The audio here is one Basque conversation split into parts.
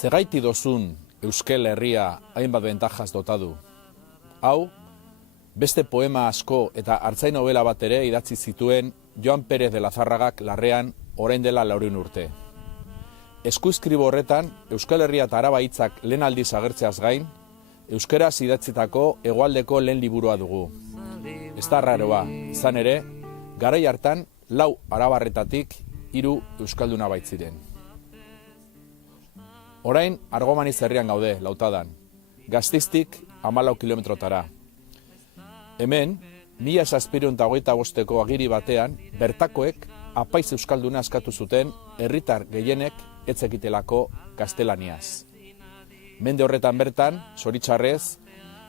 Zegaiti dozun Euskal Herria hainbat bentajaz dotadu. Hau, beste poema asko eta hartzain novela bat ere idatzi zituen Joan Pérez de la Zárragak Larrean orain dela 400 urte. Eskuizkribo horretan, Euskal Herria eta Araba hitzak lehen aldiz agertzeaz gain, euskaraz idatzitako hegoaldeko lehen liburua dugu. Ez da arraroa, izan ere, garai hartan 4 arabarretatik 3 euskalduna baitziren. Orain, Argomaniz herrian gaude, Lautadan, Gaztiztik 14 kilometrotara. Hemen, 1725ko agiri batean, bertakoek apaiz euskalduna askatu zuten herritar gehienek etzekitelako gaztelaniaz. Mende horretan bertan, zoritxarrez,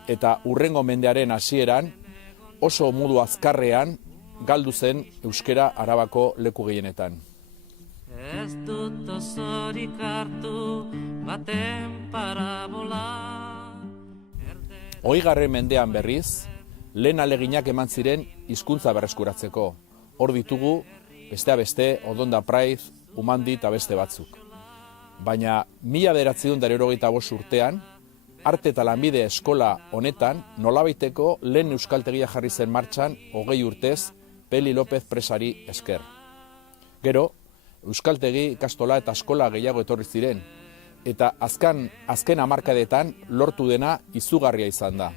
eta hurrengo mendearen hasieran, oso modu azkarrean galdu zen euskera Arabako leku gehienetan. Ez dut osorik hartu baten parabola. 20. mendean berriz, lehen aleginak eman ziren hizkuntza berreskuratzeko. Hor ditugu, besteak beste, Odonda Praiz, Umandi eta beste batzuk. Baina 1985 urtean, arte eta lanbide eskola honetan nolabaiteko lehen euskaltegia jarri zen martxan 20 urtez Peli López presari esker. Gero, euskaltegi, ikastola eta eskola gehiago etorri ziren, eta azken hamarkadetan lortu dena izugarria izan da.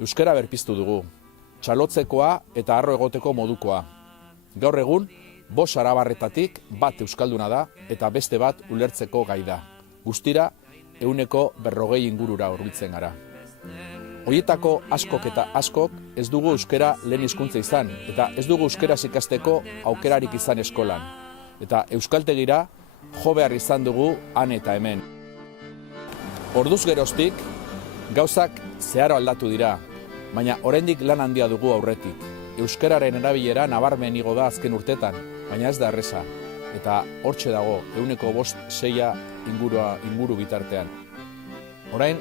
Euskara berpiztu dugu, txalotzekoa eta harro egoteko modukoa. Gaur egun, 5 arabarretatik bat euskalduna da eta beste bat ulertzeko gai da. Guztira, 140 ingurura hurbiltzen gara. Horietako askok eta askok ez dugu euskara lehen hizkuntza izan, eta ez dugu euskaraz ikasteko aukerarik izan eskolan. Eta euskaltegira jo behar izan dugu han eta hemen. Orduz geroztik, gauzak zeharo aldatu dira, baina oraindik lan handia dugu aurretik. Euskararen erabilera nabarmen igo da azken urtetan, baina ez da erreza. Eta hortxe dago, 5-6 inguru bitartean. Orain,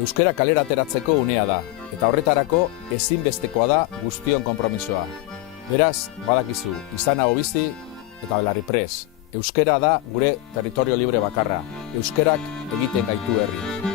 euskara kalera ateratzeko unea da, eta horretarako ezinbestekoa da guztion konpromisoa. Beraz, badakizu, izanago bizi eta belarri prest. Euskara da gure territorio libre bakarra. Euskarak egiten gaitu herri.